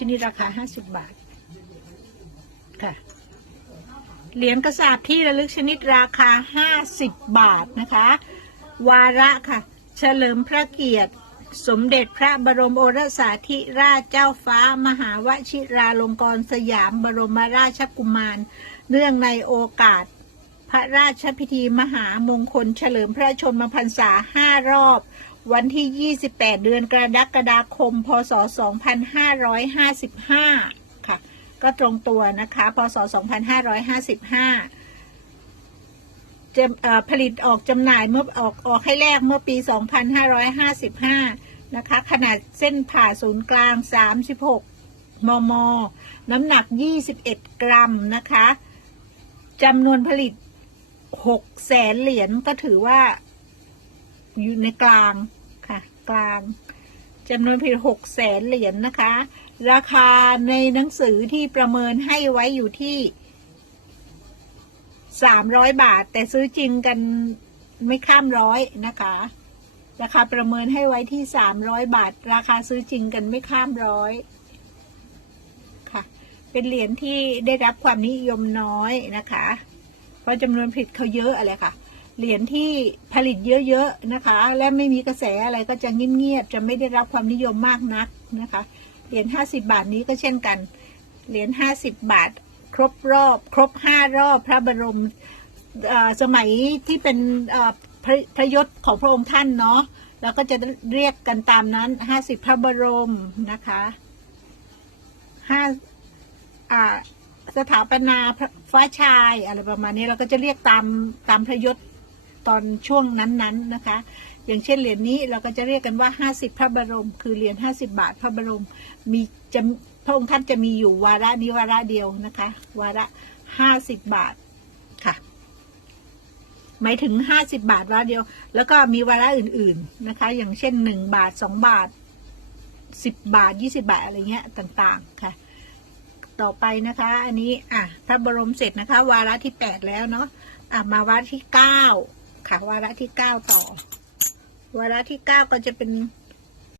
ชนิดราคา50บบาท ค่ะ เหรียญกระสาบที่ระลึกชนิดราคา50บบาทนะคะ วาระค่ะ เฉลิมพระเกียรติ สมเด็จพระบรมโอรสาธิราชเจ้าฟ้ามหาวชิราลงกรณ์สยามบรมราชกุมาร เนื่องในโอกาส พระราชพิธีมหามงคล เฉลิมพระชนมพรรษา5รอบ วันที่ 28 เดือนกรกฎาคม พศ 2555 ค่ะ ก็ตรงตัวนะคะ พศ 2555จะเอ่อผลิตออกจำหน่ายเมื่อออกออกให้แรกเมื่อปี 2555 นะคะ ขนาดเส้นผ่าศูนย์กลาง 36 มม น้ำหนัก 21 กรัมนะคะจำนวนผลิต 6 แสนเหรียญก็ถือว่า อยู่ในกลางค่ะ กลางจำนวนผลิต6แสนเหรียญนะคะ ราคาในหนังสือที่ประเมินให้ไว้อยู่ที่สามร้อยบาท แต่ซื้อจริงกันไม่ข้ามร้อยนะคะ ราคาประเมินให้ไว้ที่สามร้อยบาท ราคาซื้อจริงกันไม่ข้ามร้อยค่ะ เป็นเหรียญที่ได้รับความนิยมน้อยนะคะ เพราะจำนวนผลิตเขาเยอะอะไรค่ะ เหรียญที่ผลิตเยอะๆนะคะ และไม่มีกระแสอะไรก็จะเงียบๆจะไม่ได้รับความนิยมมากนักนะคะ เหรียญห้าสิบาทนี้ก็เช่นกัน เหรียญห้าสิบบาท ครบรอบ ครบห้ารอบพระบรมสมัยที่เป็นพระพระยศของพระองค์ท่านเนาะแล้วก็จะเรียกกันตามนั้นห้าสิบพระบรมนะคะห้าสถาปนาพระฟ้าชายอะไรประมาณนี้เราก็จะเรียกตามตามพระยศ ตอนช่วงนั้นๆนนะคะ อย่างเช่นเหรียญนี้เราก็จะเรียกกันว่าห้าสิบพระบรม คือเหรียญห้าสิบาทพระบรมมีจะพระองค์ท่านจะมีอยู่วาระนี้วาระเดียวนะคะ วาระห้าสิบบาทค่ะ หมายถึงห้าสิบาทวาระเดียว แล้วก็มีวาระอื่นๆนะคะ อย่างเช่นหนึ่งบาทสองบาทสิบบาทยี่สิบาทอะไรเงี้ยต่างๆค่ะต่อไปนะคะ อันนี้ อะ พระบรมเสร็จนะคะ วาระที่แปดแล้วเนาะ อะ มาวาระที่เก้า ค่ะวาระที่เก้าต่อ วาระที่เก้าก็จะเป็น